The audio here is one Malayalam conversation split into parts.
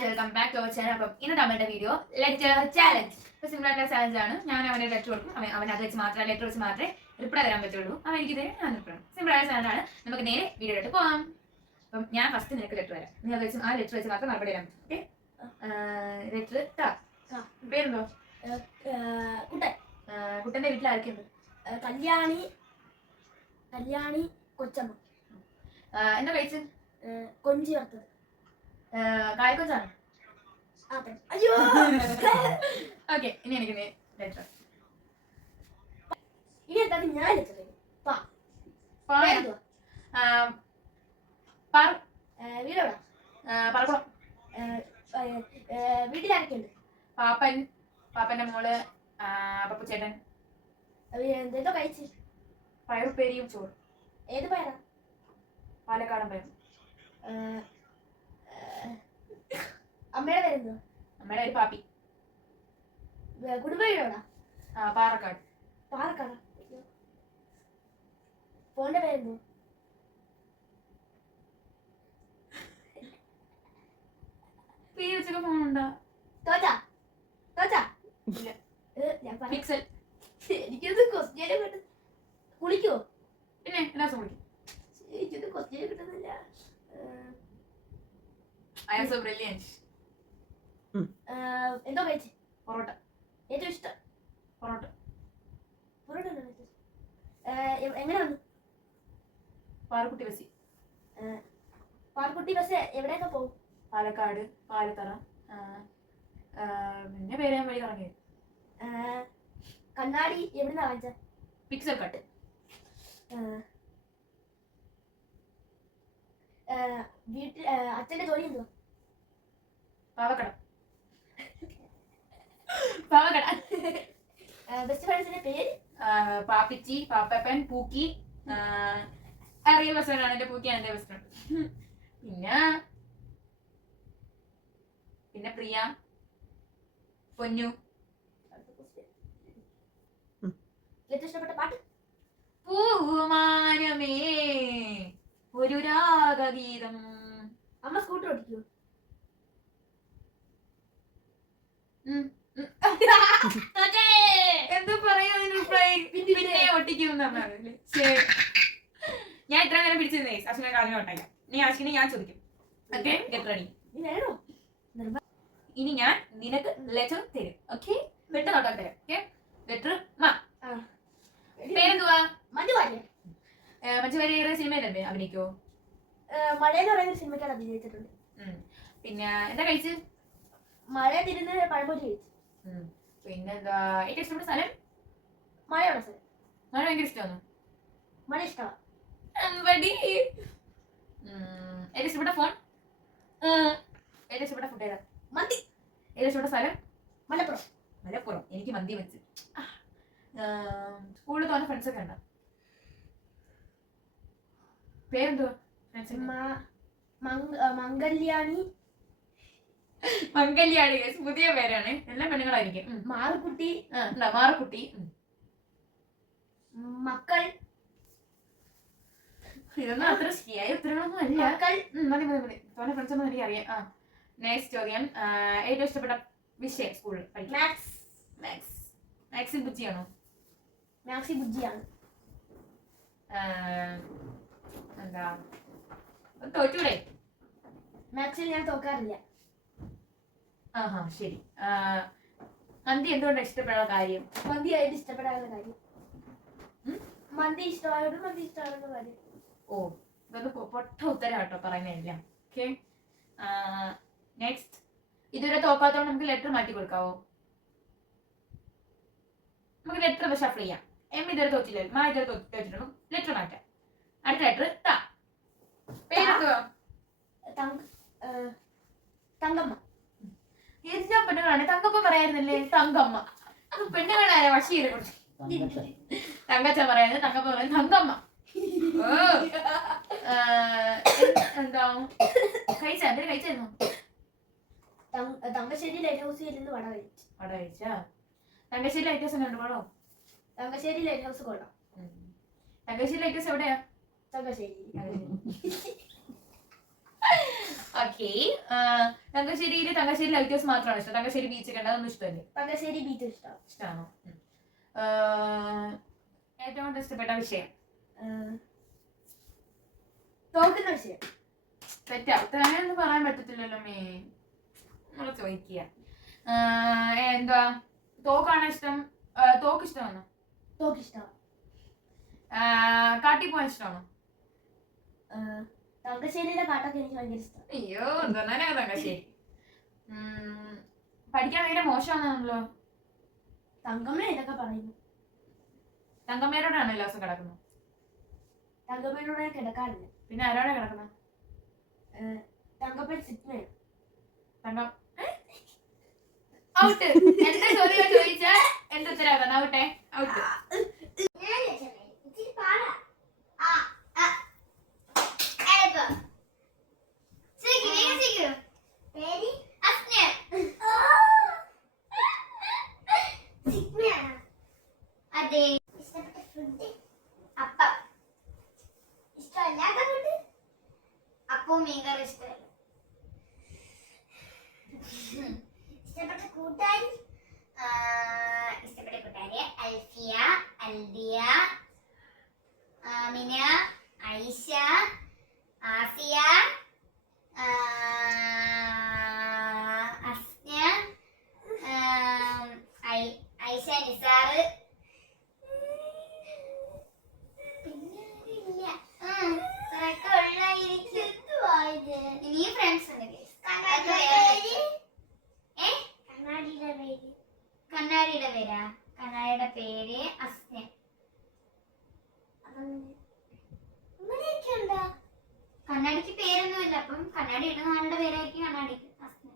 Welcome back to our channel. അപ്പം ഇന്നത്തെ നമ്മുടെ വീഡിയോ ലെറ്റർ ചാലഞ്ച്. ഇപ്പൊ സിമ്പിൾ ആയിട്ടുള്ള ചാലഞ്ച് ആണ്. ഞാൻ അവനെ ലെറ്റർ കൊടുക്കും, അവൻ അത് വെച്ച് മാത്രമേ ലെറ്റർ വെച്ച് മാത്രമേ റിപ്ലൈ തരാൻ പറ്റുള്ളൂ. അവൻ എനിക്ക് തരും, ഞാൻ റിപ്ലൈ. സിമ്പിൾ ആയ ചാനലാണ്. നമുക്ക് നേരെ വീഡിയോയിലോട്ട് പോകാം. അപ്പം ഞാൻ ഫസ്റ്റ് നിനക്ക് ലെറ്റർ തരാം, നീ അത് വെച്ച് ആ ലെറ്റർ വെച്ച് മാത്രം മറുപടി തരാൻ പറ്റും. Okay, letter പേരെന്തോ? കുട്ടൻ. കുട്ടന്റെ വീട്ടിൽ ആരൊക്കെയുണ്ട്? കല്യാണി കൊച്ചമ്മ. എന്താ കഴിച്ച്? കൊഞ്ചി വറുത്തത്. കായക്കൊഞ്ചാണ്. അയ്യോ. ഓക്കെ, ഇനി എനിക്ക് ലെറ്റർ. ഇനി എന്താ ഞാൻ ലെറ്റർ വീടെവിടാ? പറക്കുളം. വീട്ടിലാരൊക്കെയുണ്ട്? പാപ്പന്റെ മോള്, പപ്പുച്ചേട്ടൻ. എന്തോ കഴിച്ച്? പയറുപ്പേരിയും ചോറ്. ഏത് പയറാ? പാലക്കാടൻ പയർ. അമ്മയുടെ പേരെന്തോ? അമ്മയുടെ ഒരു പാപ്പി. കുടുംബ വീടെവിടാ? പാറക്കാട്. പാറക്കാടാ. ഫോണിന്റെ പേരെന്തോ? പേര് വെച്ചൊക്കെ ഫോണുണ്ടോ? പിക്സൽ. എനിക്കത് ക്വസ്റ്റ്യനെ കിട്ടും. കുളിക്കോ? പിന്നെ എല്ലാ ദിവസം വിളിക്കും. എനിക്കത് ക്വസ്റ്റ്യനെ കിട്ടുന്നില്ല. I am so brilliant. എന്തോ കഴിച്ച്? പൊറോട്ട. ഏറ്റവും ഇഷ്ടം? പൊറോട്ട. പൊറോട്ട എങ്ങനെ വന്നു? പാറക്കുട്ടി ബസ്. പാർക്കുട്ടി ബസ് എവിടെയൊക്കെ പോകും? പാലക്കാട്, പാലത്തറ. പിന്നെ പേര് ഞാൻ വഴി കറങ്ങിയത്. കണ്ണാടി എവിടുന്നാ വാങ്ങിച്ച? Pixel cut. വീട്ടിൽ അച്ഛന്റെ ജോലി എന്തോ? പാവക്കട. പാവക്കട. ബെസ്റ്റ് ഫ്രണ്ട്സിന്റെ പേര്? പാപ്പിച്ചി, പാപ്പപ്പൻ, പൂക്കി. റിയൽ ബെസ്റ്റ് ഫ്രണ്ട് ആണ് എന്റെ, പൂക്കിയാണ് എന്റെ ബെസ്റ്റ് ഫ്രണ്ട്. പിന്നെ പ്രിയ, പൊന്നു. ഏറ്റവും ഇഷ്ടപ്പെട്ട പാട്ട്? പൂമാനമേ ഒരു രാഗഗീതം. അമ്മ സ്കൂട്ടർ ഓടിക്കോ? എന്താ പറയാ? പിന്നെ ഒട്ടിക്കുമെന്ന് പറഞ്ഞാൽ ഞാൻ ഇത്ര നേരം പിടിച്ചിരുന്നേ. അശ്വിനെ കാര്യം ഒട്ടാക്കാം. നീ അശ്വിനെ ഞാൻ ചോദിക്കും. Okay, get ready. ഇനി ഞാൻ നിനക്ക് ലെറ്റർ തരും. ഓക്കെ, പെട്ടെന്ന് ഒട്ടാൻ തരാം. ഓക്കെ, ലെറ്റർ പേരെന്തുവാ? മഞ്ജു വാര്യർ. മഞ്ജു വാര്യർ സിനിമയിലല്ലേ അഭിനയിക്കോ? മഴയെന്ന് പറയുന്ന സിനിമയ്ക്കാണ് അഭിനയിച്ചിട്ടുണ്ട്. പിന്നെ എന്താ കഴിച്ച്? മഴ തിരുന്ന് പഴംപൊരി കഴിച്ചു. പിന്നെന്താ ഏറ്റവും ഇഷ്ടപ്പെട്ട സ്ഥലം? മഴയുള്ള സ്ഥലം. മഴ ഭയങ്കര ഇഷ്ടമാണോ? മഴ ഇഷ്ടമാണ്. ഏറ്റവും ഇഷ്ടപ്പെട്ട ഫോൺ? ഏറ്റവും ഇഷ്ടപ്പെട്ട ഫുഡ് ഏതാ? മന്തി. ഏറ്റവും ഇഷ്ടപ്പെട്ട സ്ഥലം? മലപ്പുറം. മലപ്പുറം. എനിക്ക് മന്തി വെച്ച്. സ്കൂളിൽ തോന്നുന്ന ഫ്രണ്ട്സ് ഒക്കെ ഉണ്ടോ? പേരെന്തുവാ? മംഗല്യാണി. മംഗല്യാണി പുതിയ പേരാണ്, എല്ലാ പെണ്ണുങ്ങളായിരിക്കും. മാറുക്കുട്ടി. മാറുക്കുട്ടി. മക്കൾ. ഇതൊന്നും അത്ര ശരിയായ ഉത്തരങ്ങളൊന്നും അല്ല. മതി തോന്നെ ഫ്രണ്ട്സ് ഒന്നും എനിക്ക് അറിയാം. നെക്സ്റ്റ് ചോദ്യം. ഏറ്റവും ഇഷ്ടപ്പെട്ട വിഷയം സ്കൂളിൽ പഠിക്കാൻ? മാത്സ്. മാത്സിൽ ബുദ്ധിയാണോ? മാത്സിൽ ബുദ്ധിയാണ്. എന്താ തോറ്റൂടെ? മാത്സിൽ ഞാൻ തോക്കാറില്ല. ശരി. മന്തി എന്തുകൊണ്ടാണ് ഇഷ്ടപ്പെടാൻ കാര്യം? മന്തി ആയിട്ട് ഇഷ്ടപ്പെടാനുള്ള കാര്യം? മന്തി ഇഷ്ടമായോട് മന്തി ഇഷ്ടമാകുന്ന കാര്യം. ഓ, ഇതൊന്ന് പൊട്ട ഉത്തരം കേട്ടോ പറയുന്നില്ല. Okay, next. ഇതുവരെ തോക്കാത്തോണ്ട് നമുക്ക് ലെറ്റർ മാറ്റി കൊടുക്കാവോ? നമുക്ക് ലെറ്റർ ഷഫിൾ ചെയ്യാം. എം ഇതുവരെ തോറ്റില്ല, മാ ഇതുവരെ തോറ്റിട്ടുള്ളൂ. ലെറ്റർ മാറ്റാം. അടുത്ത ലെറ്റർ ത. പേരെന്തുവാ? തങ്കമ്മ. ഏതാ പെണ്ണുങ്ങളാണ്? തങ്കപ്പ പറയായിരുന്നല്ലേ? തങ്കമ്മ. പെണ്ണുങ്ങളായ വശീരെ കുറിച്ച് തങ്കച്ച പറയായിരുന്നു, തങ്കപ്പ പറയുന്നത് തങ്കമ്മ. എന്താ കഴിച്ചാ? എന്തിനു കഴിച്ചായിരുന്നു? തങ്കശ്ശേരി ലൈറ്റ് ഹൗസിൽ ഇരുന്ന് വട കഴിച്ചു. വട കഴിച്ചാ? തങ്കശ്ശേരി ലൈറ്റ് ഹൗസ് കണ്ടു പാടോ? തങ്കശ്ശേരി ലൈറ്റ് ഹൗസ് കൊള്ളാം. തങ്കശ്ശേരി ലൈറ്റ് ഹൗസ് എവിടെയാ? Thangassery. Okay. Thangassery light house മാത്രമാണ് ഇഷ്ടം. തങ്കശ്ശേരി ബീച്ച് കണ്ട അതൊന്നും ഇഷ്ടമല്ലേ? തങ്കശ്ശേരി ബീച്ച് ഇഷ്ടം. ഇഷ്ടമാണോ? ഏറ്റവും കൂടുതൽ ഇഷ്ടപ്പെട്ട വിഷയം? തോക്കുന്ന വിഷയം. തെറ്റാ, ഉത്തരമൊന്നും പറയാൻ പറ്റത്തില്ലല്ലോ മേ. നമ്മള് ചോദിക്കുക എന്തുവാ? തോക്കാണോ ഇഷ്ടം? തോക്ക് ഇഷ്ടമാണോ? തോക്ക് ഇഷ്ടമാണ്. കാട്ടി പോകാൻ ഇഷ്ടമാണോ? തങ്കശ്ശേരിയിലെ കാട്ടൊക്കെ എനിക്ക് ഭയങ്കര ഇഷ്ടം. അയ്യോ എന്താണ് തങ്കശ്ശേരി. പഠിക്കാൻ ഭയങ്കര മോശമാണല്ലോ. തങ്കമ്മ ഇതൊക്കെ പറയുന്നു. തങ്കമ്മേരോടാണ് എല്ലാ ദിവസം കിടക്കുന്നത്. തങ്കമ്മയോടെ കിടക്കാറില്ല. പിന്നെ ആരോടെ കിടക്കുന്നത്? തങ്കപ്പൻ സിഗ്മയാണ്. തങ്കം ഔട്ട്. എന്താ ചോദ്യം ചോദിച്ചാൽ എന്താ ഉത്തരവാദിത്തം? ഔട്ടെ, ഔട്ട്. അതെ. ഇഷ്ടപ്പെട്ട ഫുഡ് അപ്പം. ഇഷ്ടമല്ലാത്ത ഫുഡ് അപ്പവും മീൻകറി ഇഷ്ടമല്ല. ഇഷ്ടപ്പെട്ട കൂട്ടുകാരി അൽഫിയ, അൽദിയ, ആമിന, ഐഷ, ആസിയ, അസ്ന, ഐഷ നിസാർ. ഇനിയും ഫ്രണ്ട്സ് ഉണ്ട്. കണ്ണാടിയുടെ പേരാ? കണ്ണാടിയുടെ പേര് അസ്ന. കണ്ണാടിക്ക് പേരൊന്നുമില്ല, അപ്പം കണ്ണാടി ഇടുന്ന ആളുടെ പേരായിരിക്കും കണ്ണാടിക്ക് അസ്ന.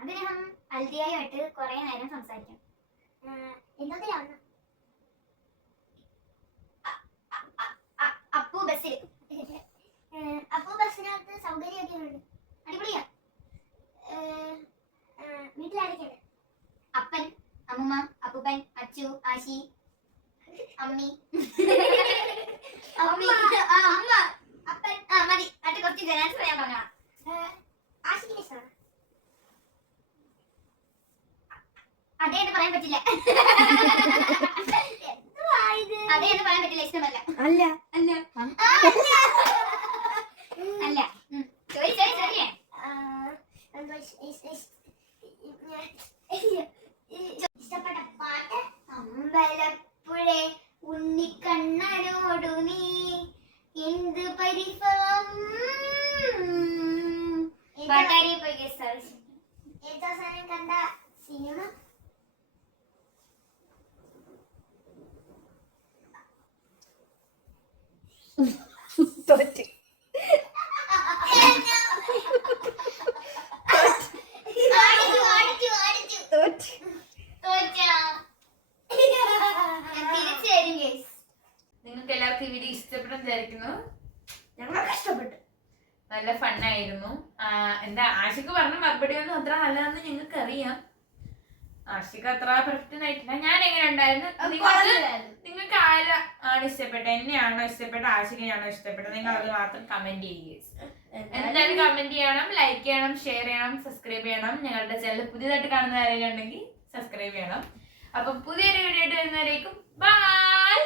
അദ്ദേഹം അൽദിയായിട്ട് കുറെ നേരം സംസാരിക്കും. എന്തൊക്കെയാണ്? അപ്പു ബസ്സിൽ. അപ്പു ബസ്സിനകത്ത് സൗകര്യമൊക്കെ ഉണ്ട്. അടിപൊളിയാ. വീട്ടിലായിരിക്കട്ടെ അപ്പൻ, അമ്മൂമ്മ, അപ്പൂപ്പൻ, അച്ചു, ആശി, അമ്മി, അമ്മ, അപ്പൻ. മതി. അത് കുറച്ച് ജനാൻസ് പറയാൻ പറഞ്ഞ ആശിക്കിന് ഇഷ്ടമാണ്. അതേ എന്ന് പറയാൻ പറ്റില്ല. അതേ എന്ന് പറയാൻ പറ്റില്ല. ഇഷ്ടമല്ല. അല്ല അല്ല അല്ല. ചോദിച്ചേ. ഇഷ്ടപ്പെട്ട പാട്ട് അമ്പലപ്പുഴ ഉണ്ണിക്കണ്ണനോടു നീ എന്ത് പരിഭവം. പാട്ടാരി പോയി ഏറ്റവും അവസാനം കണ്ട സിനിമ തോറ്റ്. നിങ്ങൾക്ക് എല്ലാവർക്കും ഈ വീഡിയോ ഇഷ്ടപ്പെട്ടെന്ന് വിചാരിക്കുന്നു. ഞങ്ങളൊക്കെ ഇഷ്ടപ്പെട്ടു. നല്ല ഫണ്ണായിരുന്നു. എന്താ ആഷിക്ക് പറഞ്ഞ മറുപടി ഒന്നും അത്ര നല്ലതാണെന്ന് ഞങ്ങൾക്ക് അറിയാം. ആഷിക്ക് അത്ര പെർഫെക്റ്റ് ആയിട്ടില്ല. ഞാൻ എങ്ങനെ ഉണ്ടായിരുന്നു? നിങ്ങൾക്ക് ആരാണ് ഇഷ്ടപ്പെട്ടത്? എന്നെയാണോ ഇഷ്ടപ്പെട്ടത്? ആഷിക്കിനെയാണോ ഇഷ്ടപ്പെട്ടത്? നിങ്ങൾ അത് മാത്രം കമന്റ് ചെയ്യുക. എന്തായാലും കമന്റ് ചെയ്യണം, ലൈക്ക് ചെയ്യണം, ഷെയർ ചെയ്യണം, സബ്സ്ക്രൈബ് ചെയ്യണം. ഞങ്ങളുടെ ചാനൽ പുതിയതായിട്ട് കാണുന്ന ആരെങ്കിലും ഉണ്ടെങ്കിൽ സബ്സ്ക്രൈബ് ചെയ്യണം. അപ്പം പുതിയൊരു വീഡിയോ ആയിട്ട് വരുന്നവരേക്കും ബൈ.